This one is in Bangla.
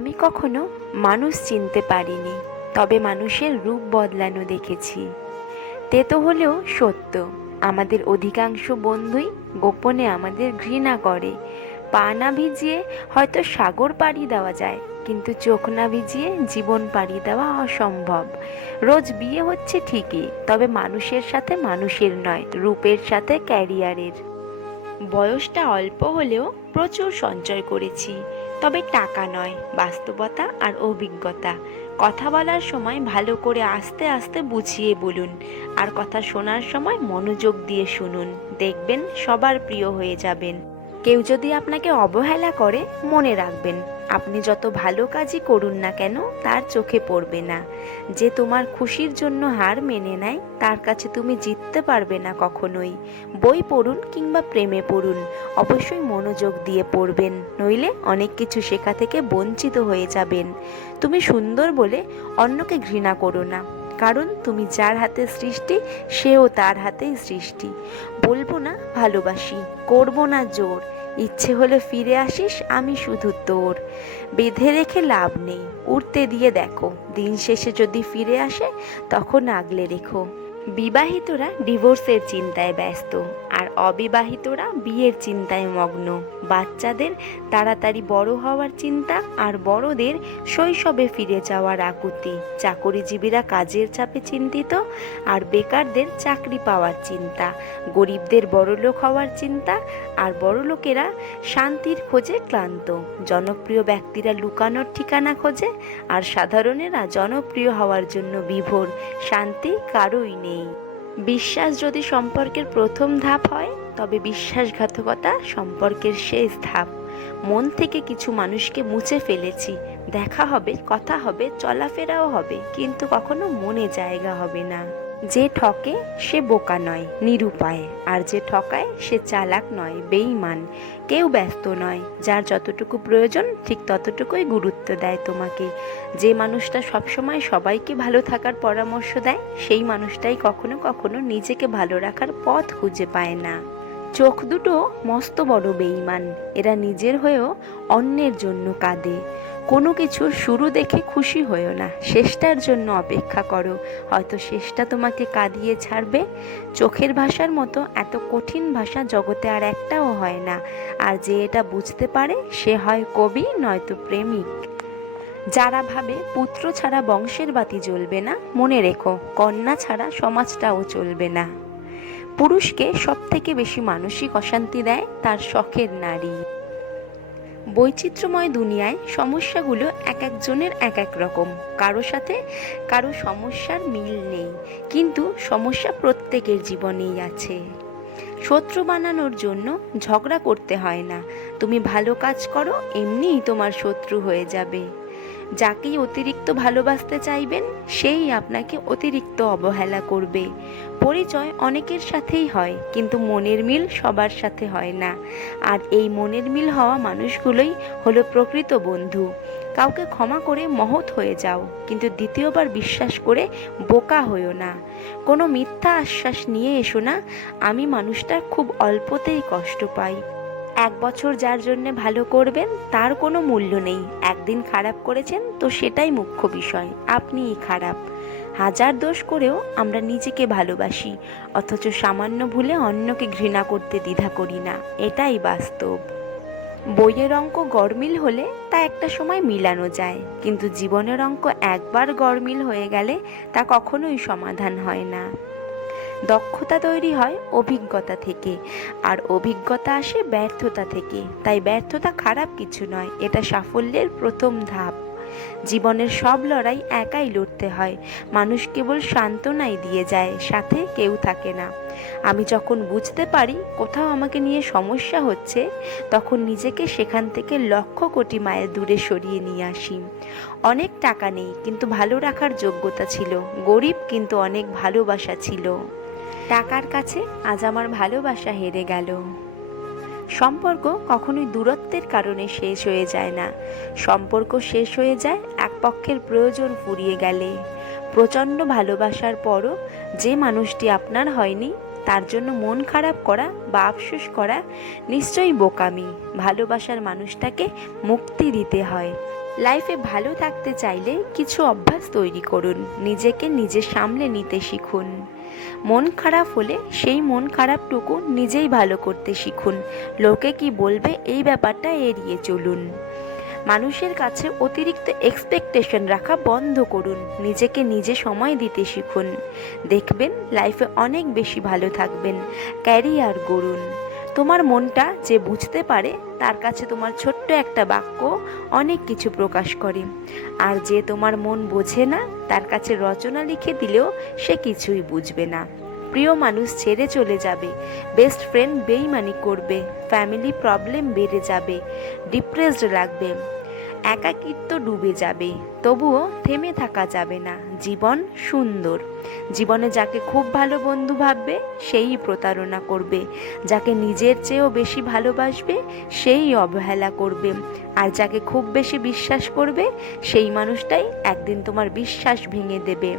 আমি কখনো মানুষ চিনতে পারিনি, তবে মানুষের রূপ বদলানো দেখেছি। তেতো হলেও সত্য, আমাদের অধিকাংশ বন্ধুই গোপনে আমাদের ঘৃণা করে। পা না ভিজিয়ে হয়তো সাগর পাড়ি দেওয়া যায়, কিন্তু চোখ না ভিজিয়ে জীবন পাড়ি দেওয়া অসম্ভব। রোজ বিয়ে হচ্ছে ঠিকই, তবে মানুষের সাথে মানুষের নয়, রূপের সাথে ক্যারিয়ারের। বয়সটা অল্প হলেও প্রচুর সঞ্চয় করেছি, তবে টাকা নয়, বাস্তবতা আর অভিজ্ঞতা। কথা বলার সময় ভালো করে আস্তে আস্তে বুঝিয়ে বলুন, আর কথা শোনার সময় মনোযোগ দিয়ে শুনুন। দেখবেন সবার প্রিয় হয়ে যাবেন। কেউ যদি আপনাকে অবহেলা করে, মনে রাখবেন আপনি যত ভালো কাজই করুন না কেন তার চোখে পড়বে না। যে তোমার খুশির জন্য হার মেনে নেয়, তার কাছে তুমি জিততে পারবে না কখনোই। বই পড়ুন কিংবা প্রেমে পড়ুন, অবশ্যই মনোযোগ দিয়ে পড়বেন, নইলে অনেক কিছু শেখা থেকে বঞ্চিত হয়ে যাবেন। তুমি সুন্দর বলে অন্যকে ঘৃণা করো না, কারণ তুমি যার হাতে সৃষ্টি, সেও তার হাতেই সৃষ্টি। বলবো না ভালোবাসি, করবো না জোর, ইচ্ছে হলে ফিরে আসিস, আমি শুধু তোর। বেঁধে রেখে লাভ নেই, উড়তে দিয়ে দেখো, দিন শেষে যদি ফিরে আসে তখন আগলে রেখো। বিবাহিতরা ডিভোর্সের চিন্তায় ব্যস্ত, আর অবিবাহিতরা বিয়ের চিন্তায় মগ্ন। বাচ্চাদের তাড়াতাড়ি বড় হওয়ার চিন্তা, আর বড়দের শৈশবে ফিরে যাওয়ার আকুতি। চাকরিজীবীরা কাজের চাপে চিন্তিত, আর বেকারদের চাকরি পাওয়ার চিন্তা। গরিবদের বড়লোক হওয়ার চিন্তা, আর বড়লোকেরা শান্তির খোঁজে ক্লান্ত। জনপ্রিয় ব্যক্তিরা লুকানোর ঠিকানা খোঁজে, আর সাধারণেরা জনপ্রিয় হওয়ার জন্য বিভোর। শান্তি কারোই নেই। বিশ্বাস যদি সম্পর্কের প্রথম ধাপ হয়, তবে বিশ্বাসঘাতকতা সম্পর্কের শেষ ধাপ। মন থেকে কিছু মানুষকে মুছে ফেলেছি। দেখা হবে, কথা হবে, চলাফেরাও হবে, কিন্তু কখনো মনে জায়গা হবে না। যে ঠকে সে বোকা নয়, নিরুপায়। আর যে ঠকায় সে চালাক নয়, বেঈমান। কেউ ব্যস্ত নয়, যার যতটুকু প্রয়োজন ঠিক ততটুকুই গুরুত্ব দেয় তোমাকে। যে মানুষটা সবসময় সবাইকে ভালো থাকার পরামর্শ দেয়, সেই মানুষটাই কখনো কখনো নিজেকে ভালো রাখার পথ খুঁজে পায় না। চোখ দুটো মস্ত বড় বেঈমান, এরা নিজের হয়েও অন্যের জন্য কাঁদে। কোনো কিছুর শুরু দেখে খুশি হয়েও না, শেষটার জন্য অপেক্ষা করো, হয়তো শেষটা তোমাকে কাঁদিয়ে ছাড়বে। চোখের ভাষার মতো এত কঠিন ভাষা জগতে আর একটাও হয় না, আর যে এটা বুঝতে পারে সে হয় কবি, নয়তো প্রেমিক। যারা ভাবে পুত্র ছাড়া বংশের বাতি জ্বলবে না, মনে রেখো কন্যা ছাড়া সমাজটাও চলবে না। পুরুষকে সবথেকে বেশি মানসিক অশান্তি দেয় তার শখের নারী। বৈচিত্র্যময় দুনিয়ায় সমস্যাগুলো এক একজনের এক এক রকম। কারো সাথে কারো সমস্যার মিল নেই, কিন্তু সমস্যা প্রত্যেকের জীবনেই আছে। শত্রু বানানোর জন্য ঝগড়া করতে হয় না, তুমি ভালো কাজ করো, এমনিই তোমার শত্রু হয়ে যাবে। যাকেই অতিরিক্ত ভালোবাসতে চাইবেন, সেই আপনাকে অতিরিক্ত অবহেলা করবে। পরিচয় অনেকের সাথেই হয়, কিন্তু মনের মিল সবার সাথে হয় না। আর এই মনের মিল হওয়া মানুষগুলোই হলো প্রকৃত বন্ধু। কাউকে ক্ষমা করে মহৎ হয়ে যাও, কিন্তু দ্বিতীয়বার বিশ্বাস করে বোকা হয়েও না। কোনো মিথ্যা আশ্বাস নিয়ে এসো না, আমি মানুষটা খুব অল্পতেই কষ্ট পাই। 1 বছর যার জন্য ভালো করবেন তার কোনো মূল্য নেই। একদিন খারাপ করেছেন তো সেটাই মুখ্য বিষয়, আপনিই খারাপ। হাজার দোষ করেও আমরা নিজেকে ভালোবাসি, অথচ সামান্য ভুলে অন্যকে ঘৃণা করতে দ্বিধা করি না, এটাই বাস্তব। বইয়ের অঙ্ক গড়মিল হলে তা একটা সময় মিলানো যায়, কিন্তু জীবনের অঙ্ক একবার গড়মিল হয়ে গেলে তা কখনোই সমাধান হয় না। দক্ষতা তৈরি হয় অভিজ্ঞতা থেকে, আর অভিজ্ঞতা আসে ব্যর্থতা থেকে। তাই ব্যর্থতা খারাপ কিছু নয়, এটা সাফল্যের প্রথম ধাপ। জীবনের সব লড়াই একাই লড়তে হয়, মানুষ কেবল সান্ত্বনাই দিয়ে যায়, সাথে কেউ থাকে না। আমি যখন বুঝতে পারি কোথাও আমাকে নিয়ে সমস্যা হচ্ছে, তখন নিজেকে সেখান থেকে লক্ষ কোটি মাইল দূরে সরিয়ে নিয়ে আসি। অনেক টাকা নেই, কিন্তু ভালো রাখার যোগ্যতা ছিল। গরিব, কিন্তু অনেক ভালোবাসা ছিল। টাকার কাছে আজ আমার ভালোবাসা হেরে গেল। সম্পর্ক কখনোই দূরত্বের কারণে শেষ হয়ে যায় না, সম্পর্ক শেষ হয়ে যায় এক পক্ষের প্রয়োজন ফুরিয়ে গেলে। প্রচণ্ড ভালোবাসার পরও যে মানুষটি আপনার হয়নি, তার জন্য মন খারাপ করা বা আফসোস করা নিশ্চয়ই বোকামি। ভালোবাসার মানুষটাকে মুক্তি দিতে হয়। লাইফে ভালো থাকতে চাইলে কিছু অভ্যাস তৈরি করুন, নিজেকে নিজে সামলে নিতে শিখুন। মন খারাপ হলে সেই মন খারাপটুকু নিজেই ভালো করতে শিখুন। লোকে কি বলবে এই ব্যাপারটা এড়িয়ে চলুন। মানুষের কাছে অতিরিক্ত এক্সপেকটেশন রাখা বন্ধ করুন, নিজেকে নিজে সময় দিতে শিখুন। দেখবেন লাইফে অনেক বেশি ভালো থাকবেন। ক্যারিয়ার গড়ুন। তোমার মনটা যে বুঝতে পারে তার কাছে তোমার ছোট্ট একটা বাক্য অনেক কিছু প্রকাশ করে। আর যে তোমার মন বোঝে না তার কাছে রচনা লিখে দিলেও সে কিছুই বুঝবে না। প্রিয় মানুষ ছেড়ে চলে যাবে, বেস্ট ফ্রেন্ড বেইমানি করবে, ফ্যামিলি প্রবলেম বেড়ে যাবে, ডিপ্রেসড লাগবে, একাকিত্ব ডুবে যাবে, তবুও থেমে থাকা যাবে না। জীবন সুন্দর। জীবনে যাকে খুব ভালো বন্ধু ভাববে সেই প্রতারণা করবে, যাকে নিজের চেয়েও বেশি ভালোবাসবে সেই অবহেলা করবে, আর যাকে খুব বেশি বিশ্বাস করবে সেই মানুষটাই একদিন তোমার বিশ্বাস ভেঙে দেবে।